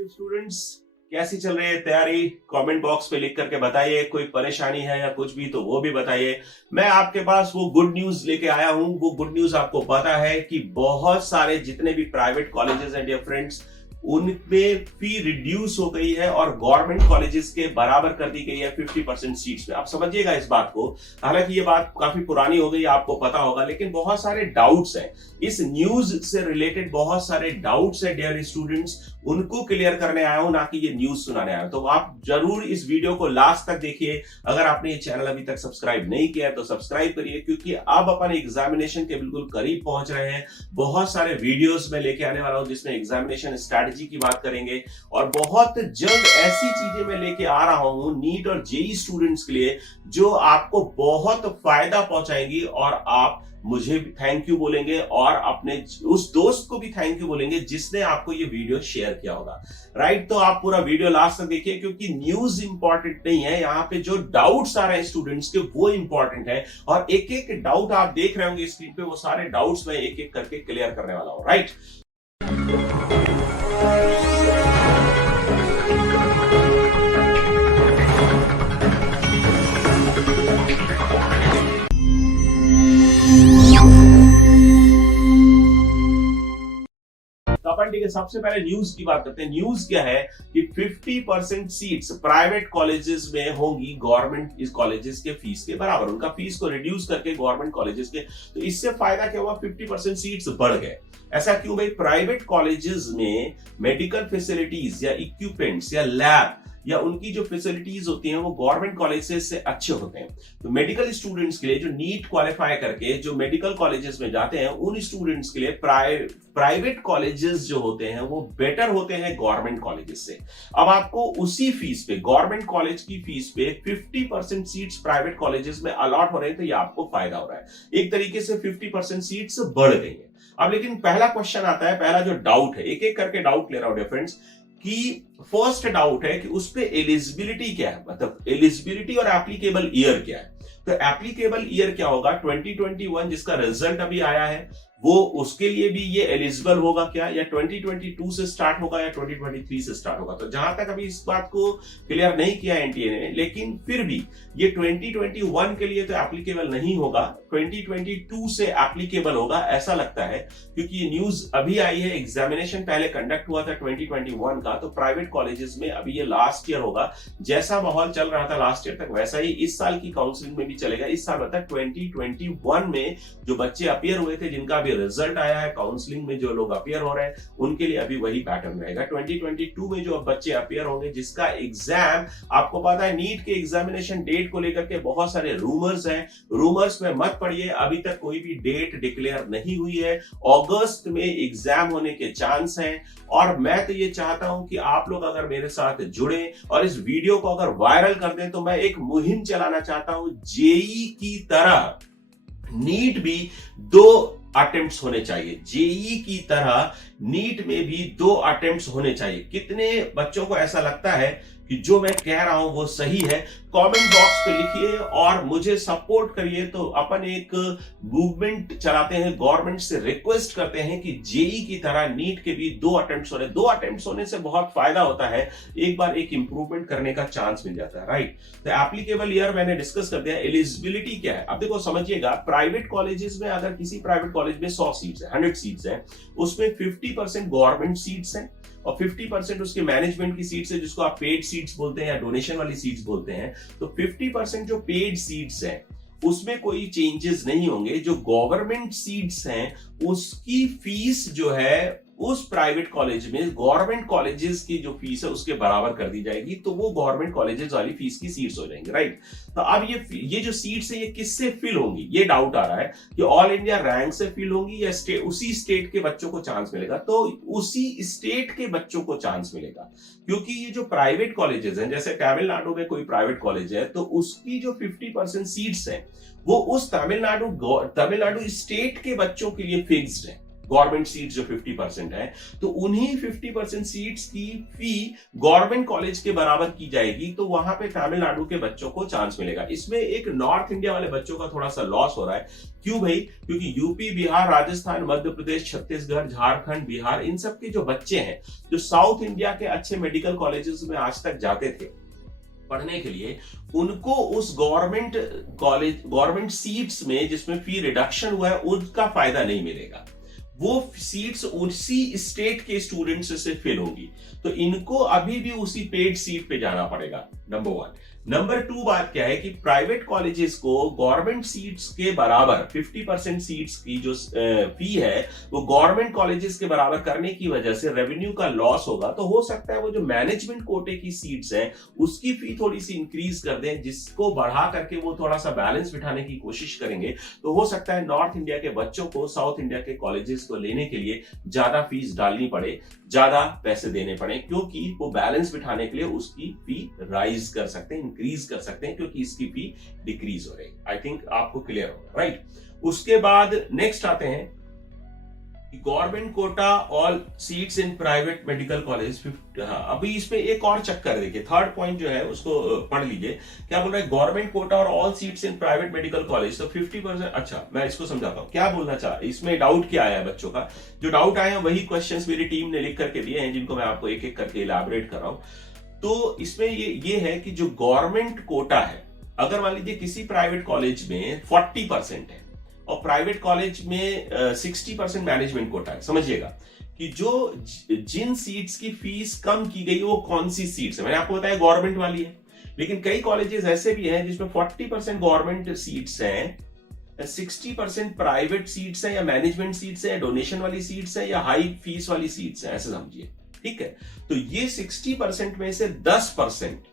Students, कैसी चल रही है तैयारी? कमेंट बॉक्स पे लिख करके बताइए। कोई परेशानी है या कुछ भी तो वो भी बताइए। मैं आपके पास वो गुड न्यूज लेके आया हूं। वो गुड न्यूज आपको पता है कि बहुत सारे जितने भी प्राइवेट कॉलेजेस हैं डियर फ्रेंड्स, उनमें फी रिड्यूस हो गई है और गवर्नमेंट कॉलेजेस के बराबर कर दी गई है 50% सीट्स में। आप समझिएगा इस बात को। हालांकि ये बात काफी पुरानी हो गई, आपको पता होगा, लेकिन बहुत सारे डाउट्स हैं इस न्यूज से रिलेटेड। बहुत सारे डाउट्स हैं डियर स्टूडेंट्स, उनको क्लियर करने आया हूं, ना कि ये न्यूज सुनाने आया हूं। तो आप जरूर इस वीडियो को लास्ट तक देखिए। अगर आपने ये चैनल अभी तक सब्सक्राइब नहीं किया है तो सब्सक्राइब करिए, क्योंकि अब अपन एग्जामिनेशन के बिल्कुल करीब पहुंच रहे हैं। बहुत सारे वीडियोस में लेके आने वाला हूं जिसमें एग्जामिनेशन स्ट्रैटेजी की बात करेंगे, और बहुत जल्द ऐसी चीजें मैं लेके आ रहा हूं नीट और जेई स्टूडेंट्स के लिए जो आपको बहुत फायदा पहुंचाएंगी। और आप मुझे भी थैंक यू बोलेंगे और अपने उस दोस्त को भी थैंक यू बोलेंगे जिसने आपको ये वीडियो शेयर किया होगा। राइट, तो आप पूरा वीडियो लास्ट तक देखिए, क्योंकि न्यूज इंपॉर्टेंट नहीं है, यहाँ पे जो डाउट्स आ रहे हैं स्टूडेंट्स के वो इंपॉर्टेंट है। और एक एक डाउट आप देख रहे होंगे स्क्रीन पे, वो सारे डाउट्स मैं एक एक करके क्लियर करने वाला हूं। राइट, अपन ठीक है, सबसे पहले न्यूज की बात करते हैं। न्यूज क्या है कि 50% सीट्स प्राइवेट कॉलेजेस में होंगी गवर्नमेंट इस कॉलेजेस के फीस के बराबर। उनका फीस को रिड्यूस करके गवर्नमेंट कॉलेजेस के, तो इससे फायदा क्या हुआ? 50% सीट्स बढ़ गए। ऐसा क्यों भाई? प्राइवेट कॉलेजेस में मेडिकल फैसिलिटीज या इक्विपमेंट्स या लैब या उनकी जो फैसिलिटीज होती हैं वो गवर्नमेंट कॉलेजेस से अच्छे होते हैं। तो मेडिकल स्टूडेंट्स के लिए जो नीट क्वालिफाई करके जो मेडिकल कॉलेजेस में जाते हैं, उन स्टूडेंट्स के लिए प्राइवेट कॉलेजेस जो होते हैं वो बेटर होते हैं गवर्नमेंट कॉलेजेस से। अब आपको उसी फीस पे, गवर्नमेंट कॉलेज की फीस पे 50% सीट्स प्राइवेट कॉलेजेस में अलॉट हो रहे हैं, तो ये आपको फायदा हो रहा है। एक तरीके से 50% सीट्स बढ़ गई है। अब लेकिन पहला क्वेश्चन आता है, पहला जो डाउट है, एक एक करके डाउट ले रहा हूं डियर फ्रेंड्स, कि फर्स्ट डाउट है कि उस पे एलिजिबिलिटी क्या है, मतलब एलिजिबिलिटी और एप्लीकेबल ईयर क्या है। तो एप्लीकेबल ईयर क्या होगा? 2021 जिसका रिजल्ट अभी आया है वो, उसके लिए भी ये एलिजिबल होगा क्या, या 2022 से स्टार्ट होगा या 2023 से स्टार्ट होगा? तो जहां तक अभी इस बात को क्लियर नहीं किया एनटीए ने, लेकिन फिर भी ये 2021 के लिए तो एप्लीकेबल नहीं होगा, 2022 से एप्लीकेबल होगा ऐसा लगता है, क्योंकि ये न्यूज अभी आई है। एग्जामिनेशन पहले कंडक्ट हुआ था 2021 का, तो प्राइवेट कॉलेजेस में अभी ये लास्ट ईयर होगा। जैसा माहौल चल रहा था लास्ट ईयर तक, वैसा ही इस साल की काउंसलिंग में भी चलेगा। इस साल मतलब 2021 में जो बच्चे अपियर हुए थे, जिनका रिजल्ट आया है, काउंसलिंग में जो लोग अपियर हो रहे हैं, उनके लिए अभी वही पैटर्न रहेगा। 2022 में जो बच्चे अपियर होंगे, जिसका एग्जाम आपको पता है, नीट के एग्जामिनेशन डेट को लेकर के बहुत सारे रूमर्स हैं। रूमर्स में मत पड़िए, अभी तक कोई भी डेट डिक्लेयर नहीं हुई है। अगस्त में एग्जाम होने के चांस हैं। और मैं तो ये चाहता हूं कि आप लोग अगर मेरे साथ जुड़े और इस वीडियो को अगर वायरल कर दें, तो मैं एक मुहिम चलाना चाहता हूं। जेई की तरह नीट भी 2 अटेम्प्ट्स होने चाहिए। जेई की तरह नीट में भी 2 अटेम्प्ट्स होने चाहिए। कितने बच्चों को ऐसा लगता है कि जो मैं कह रहा हूं वो सही है? कमेंट बॉक्स पे लिखिए और मुझे सपोर्ट करिए। तो अपन एक मूवमेंट चलाते हैं, गवर्नमेंट से रिक्वेस्ट करते हैं कि जेई की तरह नीट के भी 2 अटेम्प्ट्स हो रहे। 2 अटेम्प्ट्स होने से बहुत फायदा होता है, एक बार एक इंप्रूवमेंट करने का चांस मिल जाता है। राइट, तो एप्लीकेबल ईयर मैंने डिस्कस कर दिया। एलिजिबिलिटी क्या है? अब देखो समझिएगा, प्राइवेट कॉलेजेस में अगर किसी प्राइवेट कॉलेज में 100 सीट्स है, 100 सीट्स है, उसमें 50% गवर्नमेंट सीट्स हैं और 50% उसके मैनेजमेंट की सीट्स है, जिसको आप पेड सीट्स बोलते हैं या डोनेशन वाली सीट्स बोलते हैं। तो 50% जो पेड सीट्स हैं उसमें कोई चेंजेस नहीं होंगे। जो गवर्नमेंट सीट्स हैं उसकी फीस जो है उस प्राइवेट कॉलेज में गवर्नमेंट कॉलेजेस की जो फीस है उसके बराबर कर दी जाएगी, तो वो गवर्नमेंट कॉलेजेस वाली फीस की सीट्स हो जाएंगी। राइट, तो अब ये जो सीट्स है ये किससे फिल होंगी? ये डाउट आ रहा है कि ऑल इंडिया रैंक से फिल होंगी या उसी स्टेट के बच्चों को चांस मिलेगा? तो उसी स्टेट के बच्चों को चांस मिलेगा, क्योंकि ये जो प्राइवेट कॉलेजेस हैं, जैसे तमिलनाडु में कोई प्राइवेट कॉलेज है, तो उसकी जो 50% सीट्स हैं वो उस तमिलनाडु स्टेट के बच्चों के लिए फिक्स्ड है। गवर्नमेंट सीट्स जो 50% है, तो उन्हीं 50% सीट्स की फी गवर्नमेंट कॉलेज के बराबर की जाएगी, तो वहां पे तमिलनाडु के बच्चों को चांस मिलेगा। इसमें एक नॉर्थ इंडिया वाले बच्चों का थोड़ा सा लॉस हो रहा है। क्यों भाई? क्योंकि यूपी, बिहार, राजस्थान, मध्य प्रदेश, छत्तीसगढ़, झारखंड, बिहार, इन सब के जो बच्चे हैं जो साउथ इंडिया के अच्छे मेडिकल कॉलेजेस में आज तक जाते थे पढ़ने के लिए, उनको उस गवर्नमेंट सीट्स में जिसमें फी रिडक्शन हुआ है उनका फायदा नहीं मिलेगा। वो सीट्स उसी स्टेट के स्टूडेंट्स से फिल होंगी, तो इनको अभी भी उसी पेड सीट पे जाना पड़ेगा। नंबर 1। नंबर 2 बात क्या है कि प्राइवेट कॉलेजेस को गवर्नमेंट सीट्स के बराबर 50% सीट्स की जो फी है वो गवर्नमेंट कॉलेजेस के बराबर करने की वजह से रेवेन्यू का लॉस होगा। तो हो सकता है वो जो मैनेजमेंट कोटे की सीट्स हैं उसकी फी थोड़ी सी इंक्रीज कर दें, जिसको बढ़ा करके वो थोड़ा सा बैलेंस बिठाने की कोशिश करेंगे। तो हो सकता है नॉर्थ इंडिया के बच्चों को साउथ इंडिया के कॉलेजेस को लेने के लिए ज्यादा फीस डालनी पड़े, ज्यादा पैसे देने पड़े, क्योंकि वो बैलेंस बिठाने के लिए उसकी फी राइज कर सकते हैं, इंक्रीज कर सकते हैं, क्योंकि इसकी फी डिक्रीज हो रही है। आई थिंक आपको क्लियर होगा, राइट? उसके बाद नेक्स्ट आते हैं government quota all seats in private medical college. अभी इसमें एक और चक्कर देखिए, थर्ड पॉइंट जो है उसको पढ़ लीजिए। क्या बोल रहा है? गवर्नमेंट कोटा और all seats in private medical college, तो 50%। अच्छा, मैं इसको समझाता हूं क्या बोलना चाह, इसमें डाउट क्या आया है बच्चों का। जो डाउट आया है वही क्वेश्चंस मेरी टीम ने लिख करके दिए हैं, जिनको मैं आपको एक एक करके इलैबोरेट कर रहा हूं। तो इसमें ये है कि जो गवर्नमेंट कोटा है, अगर मान लीजिए किसी प्राइवेट कॉलेज में 40% है और प्राइवेट कॉलेज में 60% मैनेजमेंट कोटा है, समझिएगा कि जो जिन सीट्स की फीस कम की गई वो कौन सी सीट्स है। मैंने आपको बताया गवर्नमेंट वाली है, लेकिन कई कॉलेजेस ऐसे भी हैं जिसमें 40% गवर्नमेंट सीट्स हैं, 60% प्राइवेट सीट्स हैं, या मैनेजमेंट सीट्स है, या डोनेशन वाली सीट्स है, या हाई फीस वाली सीट्स है, ऐसे समझिए। ठीक है, तो ये 60% में से 10%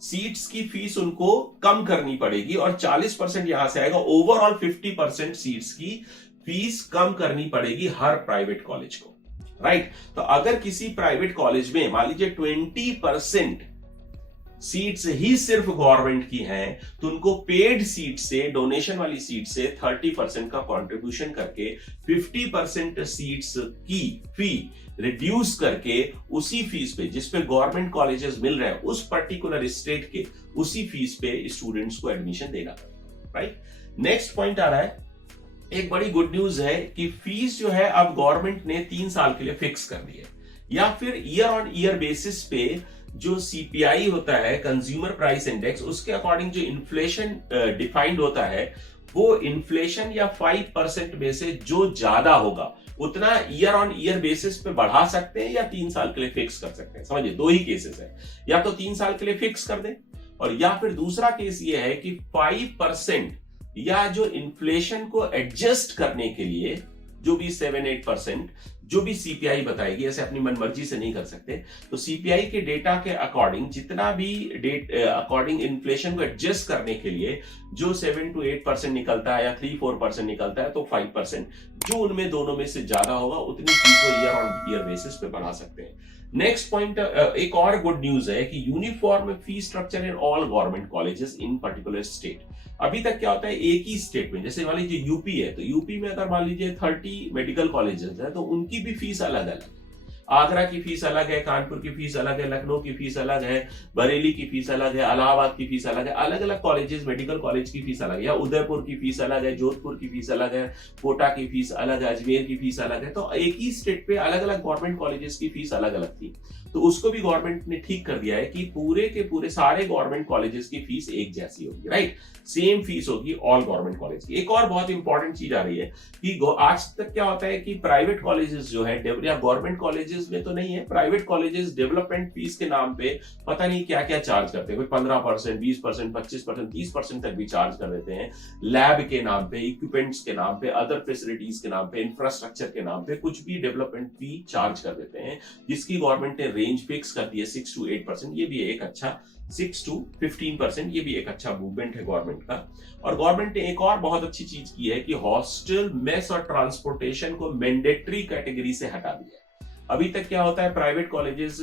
सीट्स की फीस उनको कम करनी पड़ेगी और 40% यहां से आएगा। ओवरऑल 50% सीट्स की फीस कम करनी पड़ेगी हर प्राइवेट कॉलेज को, राइट? तो अगर किसी प्राइवेट कॉलेज में मान लीजिए 20% सीट्स ही सिर्फ गवर्नमेंट की हैं, तो उनको पेड सीट से, डोनेशन वाली सीट से 30% का कंट्रीब्यूशन करके 50% सीट्स की फी रिड्यूस करके उसी फीस पे जिस पे गवर्नमेंट कॉलेजेस मिल रहे हैं उस पर्टिकुलर स्टेट के उसी फीस पे स्टूडेंट्स को एडमिशन देगा, राइट? नेक्स्ट पॉइंट आ रहा है, एक बड़ी गुड न्यूज है कि फीस जो है अब गवर्नमेंट ने 3 साल के लिए फिक्स कर दी है, या फिर ईयर ऑन ईयर बेसिस पे जो सीपीआई होता है, कंज्यूमर प्राइस इंडेक्स, उसके अकॉर्डिंग जो इन्फ्लेशन डिफाइंड होता है, वो इन्फ्लेशन या 5% में से जो ज्यादा होगा उतना ईयर ऑन ईयर बेसिस पे बढ़ा सकते हैं या 3 साल के लिए फिक्स कर सकते हैं। समझिए, 2 ही केसेस है, या तो 3 साल के लिए फिक्स कर दें, और या फिर दूसरा केस ये है कि 5% या जो इन्फ्लेशन को एडजस्ट करने के लिए जो भी 7-8% जो भी सीपीआई बताएगी, ऐसे अपनी मनमर्जी से नहीं कर सकते। तो सीपीआई के डेटा के अकॉर्डिंग जितना भी अकॉर्डिंग इन्फ्लेशन को एडजस्ट करने के लिए जो 7-8% निकलता है या 3-4% निकलता है, तो 5% जो उनमें दोनों में से ज्यादा होगा उतनी फीस को ईयर ऑन ईयर बेसिस पे बढ़ा सकते हैं। नेक्स्ट पॉइंट, एक और गुड न्यूज है कि uniform fee structure in all government colleges in particular state. अभी तक क्या होता है, एक ही स्टेट में, जैसे मान लीजिए यूपी है, तो यूपी में अगर मान लीजिए 30 मेडिकल कॉलेजेस है तो उनकी भी फीस अलग अलग है। आगरा की फीस अलग है, कानपुर की फीस अलग है, लखनऊ की फीस अलग है, बरेली की फीस अलग है, इलाहाबाद की फीस अलग है। अलग अलग कॉलेजेस, मेडिकल कॉलेज की फीस अलग है, या उदयपुर की फीस अलग है, जोधपुर की फीस अलग है, कोटा की फीस अलग है, अजमेर की फीस अलग है। तो एक ही स्टेट पे अलग अलग गवर्नमेंट कॉलेजेस की फीस अलग अलग थी, तो उसको भी गवर्नमेंट ने ठीक कर दिया है कि पूरे के पूरे सारे गवर्नमेंट कॉलेजेस की फीस एक जैसी होगी, राइट? सेम फीस होगी ऑल गवर्नमेंट कॉलेज की। एक और बहुत इंपॉर्टेंट चीज आ रही है कि आज तक क्या होता है कि प्राइवेट कॉलेजेस जो है, या गवर्नमेंट कॉलेजेस में तो नहीं है, प्राइवेट कॉलेजेस डेवलपमेंट फीस के नाम पे पता नहीं क्या क्या चार्ज करते हैं। कोई 15%, 20%, 25%, 30% तक भी चार्ज कर देते हैं। लैब के नाम पे, इक्विपमेंट्स के नाम पे, अदर फैसिलिटीज के नाम पे, इंफ्रास्ट्रक्चर के नाम पे कुछ भी डेवलपमेंट फी चार्ज कर देते हैं, जिसकी गवर्नमेंट ने रेंज फिक्स कर दी है 6-8%। ये भी एक अच्छा 6-15%, ये भी एक अच्छा मूवमेंट है गवर्नमेंट का। और गवर्नमेंट ने एक और बहुत अच्छी चीज की है कि हॉस्टल, मेस और ट्रांसपोर्टेशन को मैंडेटरी कैटेगरी से हटा दिया है। अभी तक क्या होता है, प्राइवेट कॉलेजेस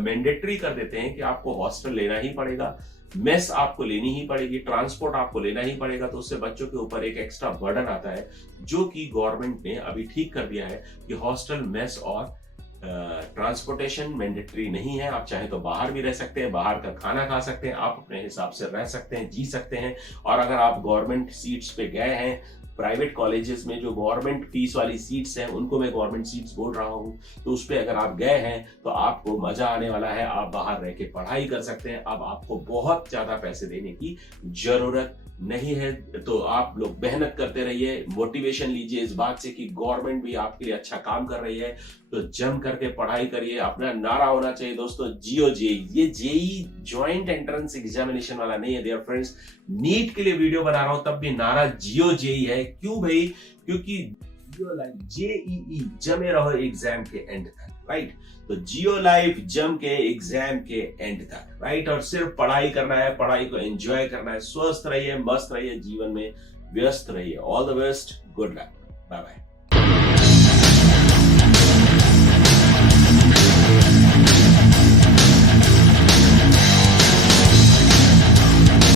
मैंडेटरी कर देते हैं कि आपको हॉस्टल लेना ही पड़ेगा, मेस आपको लेनी ही पड़ेगी, ट्रांसपोर्ट आपको लेना ही पड़ेगा, तो उससे बच्चों के ऊपर एक एक्स्ट्रा बर्डन आता है, जो कि गवर्नमेंट ने अभी ठीक कर दिया है कि हॉस्टल, मेस और ट्रांसपोर्टेशन मैंडेटरी नहीं है। आप चाहे तो बाहर भी रह सकते हैं, बाहर का खाना खा सकते हैं, आप अपने हिसाब से रह सकते हैं, जी सकते हैं। और अगर आप गवर्नमेंट सीट्स पे गए हैं, प्राइवेट कॉलेजेस में जो गवर्नमेंट फीस वाली सीट्स हैं, उनको मैं गवर्नमेंट सीट्स बोल रहा हूँ, तो उस पर अगर आप गए हैं तो आपको मजा आने वाला है, आप बाहर रह के पढ़ाई कर सकते हैं। अब आपको बहुत ज्यादा पैसे देने की जरूरत नहीं है। तो आप लोग मेहनत करते रहिए, मोटिवेशन लीजिए इस बात से कि गवर्नमेंट भी आपके लिए अच्छा काम कर रही है, तो जम करके पढ़ाई करिए। अपना नारा होना चाहिए दोस्तों, जियो जेई। ये जेई ज्वाइंट एंट्रेंस एग्जामिनेशन वाला नहीं है डियर फ्रेंड्स, नीट के लिए वीडियो बना रहा हूं तब भी नारा जियो जेई है। क्यों भाई? क्योंकि जियो लाइफ जेईई, जमे रहो एग्जाम के एंड तक, राइट? तो जियो लाइफ जम के एग्जाम के एंड तक, राइट? और सिर्फ पढ़ाई करना है, पढ़ाई को एंजॉय करना है। स्वस्थ रहिए, मस्त रहिए, जीवन में व्यस्त रहिए। All the best, good luck, bye bye.